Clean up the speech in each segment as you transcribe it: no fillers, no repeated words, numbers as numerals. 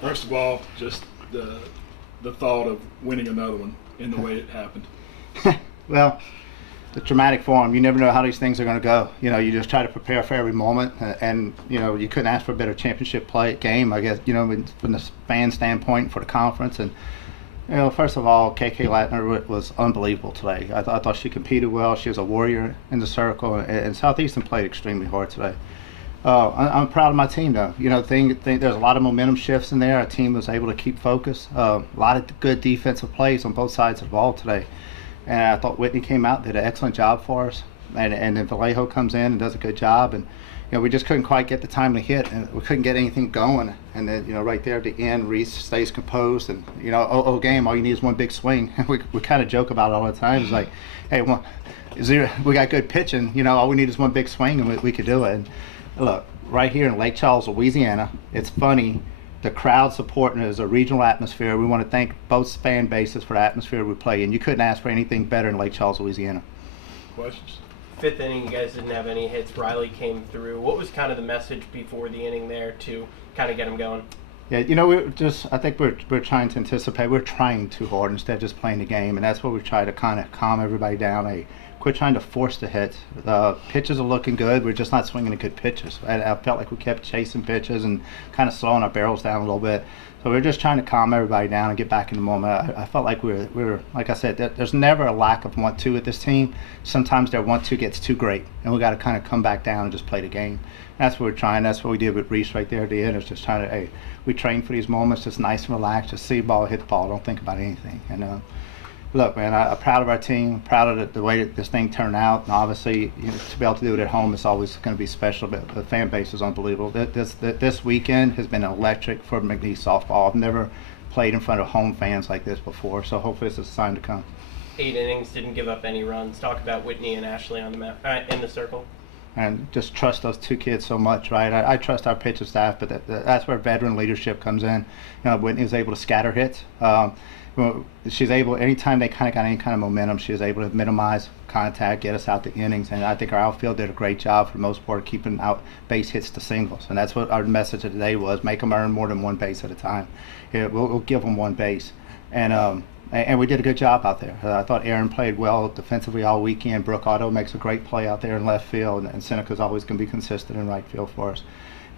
First of all, just the thought of winning another one in the way it happened. Well, the dramatic form, you never know how these things are going to go. You know, you just try to prepare for every moment, and you know, you couldn't ask for a better championship game, I guess, you know, from the fan standpoint for the conference. And you know, first of all, KK Landreneau was unbelievable today. I thought she competed well. She was a warrior in the circle, and Southeastern played extremely hard today. I'm proud of my team, though. You know, there's a lot of momentum shifts in there. Our team was able to keep focus. A lot of good defensive plays on both sides of the ball today. And I thought Whitney came out, did an excellent job for us. And then Vallejo comes in and does a good job. And, you know, we just couldn't quite get the timely hit, and we couldn't get anything going. And then, you know, right there at the end, Reese stays composed. And, you know, game, all you need is one big swing. we kind of joke about it all the time. It's like, hey, we got good pitching. You know, all we need is one big swing, and we could do it. And look, right here in Lake Charles, Louisiana, it's funny. The crowd supporting it is a regional atmosphere. We want to thank both fan bases for the atmosphere we play in. You couldn't ask for anything better in Lake Charles, Louisiana. Questions? Fifth inning, you guys didn't have any hits. Riley came through. What was kind of the message before the inning there to kind of get him going? Yeah, you know, I think we're trying to anticipate. We're trying too hard instead of just playing the game, and that's what we try to kind of calm everybody down. Hey, quit trying to force the hit. Pitches are looking good. We're just not swinging the good pitches. I felt like we kept chasing pitches and kind of slowing our barrels down a little bit. So we're just trying to calm everybody down and get back in the moment. I felt like we were like I said, there's never a lack of want-to with this team. Sometimes their want-to gets too great, and we got to kind of come back down and just play the game. That's what we're trying. That's what we did with Reese right there at the end. It's just trying to, hey, we train for these moments, just nice and relaxed, just see the ball, hit the ball, don't think about anything. And look, man, I'm proud of our team, proud of the way that this thing turned out. And obviously, you know, to be able to do it at home is always going to be special. But the fan base is unbelievable. This weekend has been electric for McNeese Softball. I've never played in front of home fans like this before, so hopefully it's a sign to come. 8 innings, didn't give up any runs. Talk about Whitney and Ashley on the map, in the circle. And just trust those two kids so much, right? I trust our pitching staff, but that's where veteran leadership comes in. You know, Whitney was able to scatter hits. She's able, anytime they kind of got any kind of momentum, she was able to minimize contact, get us out the innings. And I think our outfield did a great job for the most part, keeping out base hits to singles. And that's what our message of today was: make them earn more than one base at a time. Yeah, we'll give them one base. And we did a good job out there. I thought Aaron played well defensively all weekend. Brooke Otto makes a great play out there in left field, and Seneca's always going to be consistent in right field for us.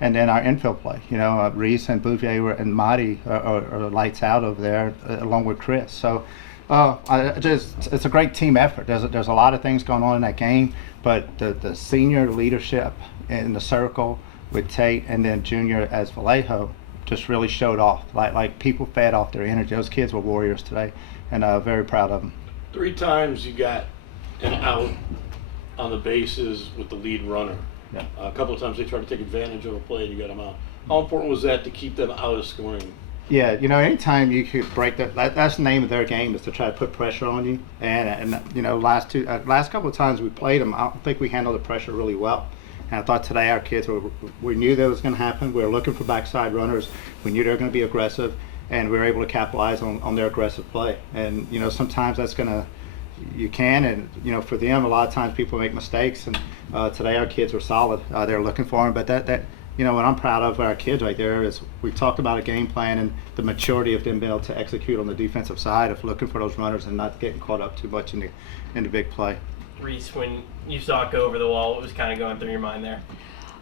And then our infield play, you know, Reese and Bouvier and Marty are lights out over there, along with Chris. So it's a great team effort. There's a lot of things going on in that game, but the senior leadership in the circle with Tate and then junior as Vallejo just really showed off. Like people fed off their energy. Those kids were warriors today, and very proud of them. 3 times you got an out on the bases with the lead runner. Yeah. A couple of times they tried to take advantage of a play and you got them out. How important was that to keep them out of scoring? Yeah, you know, anytime you could break that's the name of their game, is to try to put pressure on you. And you know, last couple of times we played them, I don't think we handled the pressure really well. And I thought today our kids we knew that was going to happen. We were looking for backside runners. We knew they were going to be aggressive, and we were able to capitalize on their aggressive play. And you know, sometimes you can, and you know, for them, a lot of times people make mistakes. And today our kids were solid. They were looking for them, but that you know, what I'm proud of our kids right there is we talked about a game plan and the maturity of them being able to execute on the defensive side of looking for those runners and not getting caught up too much in the big play. Reese, when you saw it go over the wall, what was kind of going through your mind there?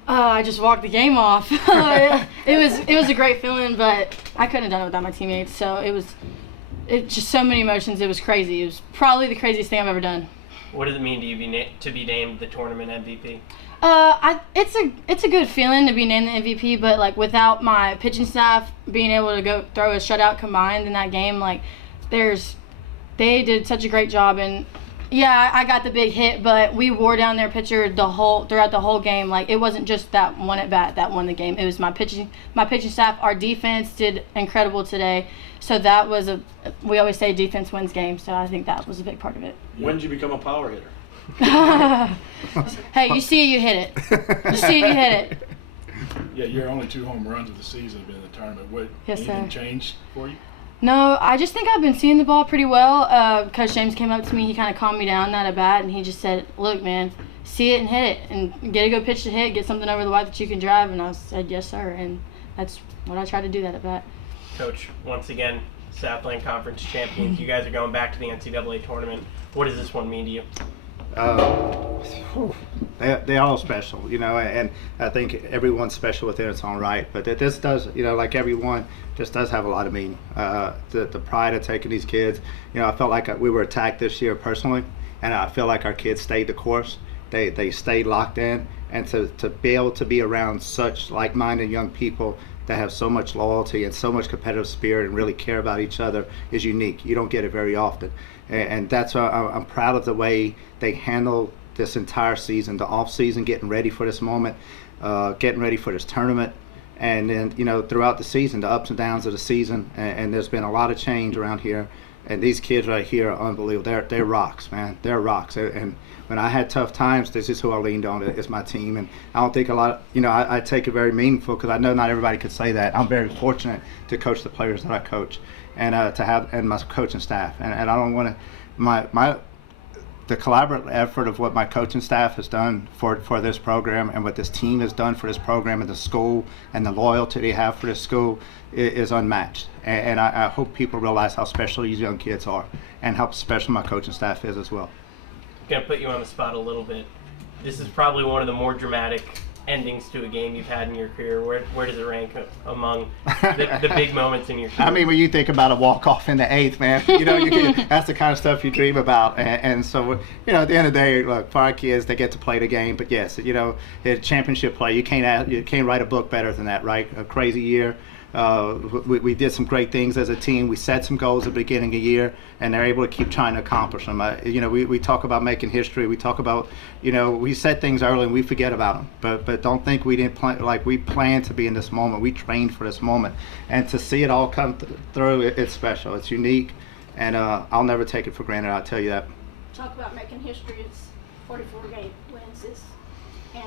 I just walked the game off. It was a great feeling, but I couldn't have done it without my teammates. So it just so many emotions. It was crazy. It was probably the craziest thing I've ever done. What does it mean to you to be named the tournament MVP? It's a good feeling to be named the MVP, but like without my pitching staff being able to go throw a shutout combined in that game, like they did such a great job. And yeah, I got the big hit, but we wore down their pitcher throughout the whole game. Like, it wasn't just that one at bat that won the game. It was my pitching staff. Our defense did incredible today. So that was we always say defense wins games. So I think that was a big part of it. When did you become a power hitter? Hey, you see it, you hit it. You see it, you hit it. Yeah, your only 2 home runs of the season have been in the tournament. Yes, anything sir. changed for you? No, I just think I've been seeing the ball pretty well. Coach James came up to me, he kind of calmed me down that at bat, and he just said, look, man, see it and hit it, and get a good pitch to hit, get something over the white that you can drive. And I said, yes, sir, and that's what I tried to do that at bat. Coach, once again, Southland Conference champions. You guys are going back to the NCAA Tournament. What does this one mean to you? They're all special, and I think everyone's special within its own right. But this does, like everyone, just does have a lot of meaning. The pride of taking these kids, I felt like we were attacked this year personally, and I feel like our kids stayed the course. They stayed locked in, and to be able to be around such like-minded young people that have so much loyalty and so much competitive spirit and really care about each other is unique. You don't get it very often, and that's why I'm proud of the way they handle this entire season, the off season, getting ready for this moment, getting ready for this tournament, and then throughout the season, the ups and downs of the season, and there's been a lot of change around here, and these kids right here are unbelievable. They're rocks, man. They're rocks, and when I had tough times, this is who I leaned on. It's my team, and I don't think a lot. I take it very meaningful because I know not everybody could say that. I'm very fortunate to coach the players that I coach, and to have my coaching staff, and I don't want to the collaborative effort of what my coaching staff has done for this program and what this team has done for this program and the school and the loyalty they have for this school is unmatched. And I hope people realize how special these young kids are and how special my coaching staff is as well. Gonna put you on the spot a little bit. This is probably one of the more dramatic endings to a game you've had in your career. Where does it rank among the big moments in your career? I mean, when you think about a walk-off in the 8th, man, that's the kind of stuff you dream about. And so, at the end of the day, look, for our kids, they get to play the game. But yes, it's championship play. You can't write a book better than that, right? A crazy year. We did some great things as a team. We set some goals at the beginning of the year, and they're able to keep trying to accomplish them. We talk about making history. We talk about, we set things early and we forget about them. But don't think we didn't plan. Like, we planned to be in this moment. We trained for this moment, and to see it all come through, it's special. It's unique, and I'll never take it for granted. I'll tell you that. Talk about making history. It's 44 game wins and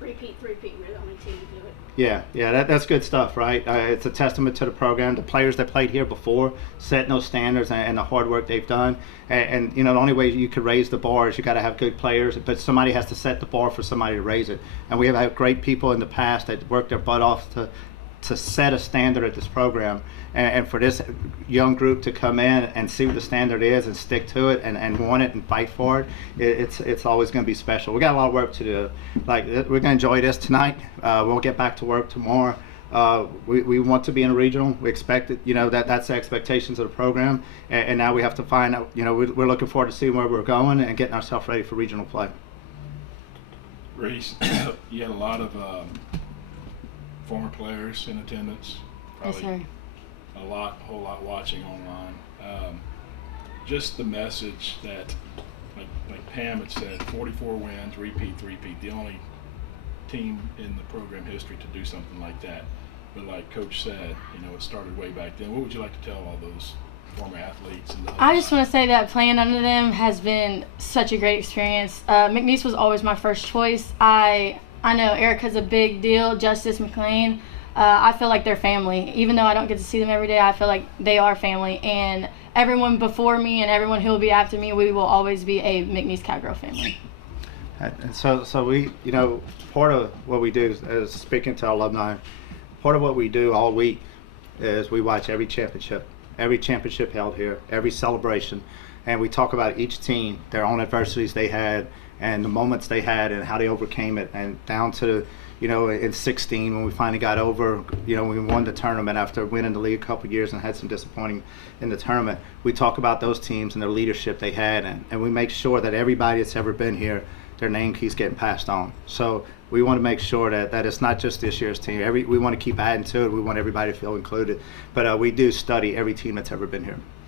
repeat. We're the only team to do it. Yeah, that's good stuff, right? It's a testament to the program, the players that played here before, setting those standards and the hard work they've done. And the only way you could raise the bar is you got to have good players, but somebody has to set the bar for somebody to raise it. And we have had great people in the past that worked their butt off to set a standard at this program, and for this young group to come in and see what the standard is and stick to it and want it and fight for it, it's always going to be special. We got a lot of work to do. Like, we're going to enjoy this tonight. We'll get back to work tomorrow. We want to be in a regional. We expect it. That's the expectations of the program, and now we have to find out. We're looking forward to seeing where we're going and getting ourselves ready for regional play. Reese, you had a lot of former players in attendance. Yes, sir. A whole lot watching online. Just the message that, like Pam had said, 44 wins, repeat. The only team in the program history to do something like that. But like Coach said, it started way back then. What would you like to tell all those former athletes? And I just want to say that playing under them has been such a great experience. McNeese was always my first choice. I know Erica's a big deal, Justice McLean. I feel like they're family. Even though I don't get to see them every day, I feel like they are family. And everyone before me and everyone who will be after me, we will always be a McNeese Cowgirl family. And so we, part of what we do is speaking to alumni. Part of what we do all week is we watch every championship held here, every celebration, and we talk about each team, their own adversities they had, and the moments they had, and how they overcame it, and down to, in 16 when we finally got over, we won the tournament after winning the league a couple of years and had some disappointing in the tournament. We talk about those teams and the leadership they had, and we make sure that everybody that's ever been here, their name keeps getting passed on. So we want to make sure that it's not just this year's team. We want to keep adding to it. We want everybody to feel included. But we do study every team that's ever been here.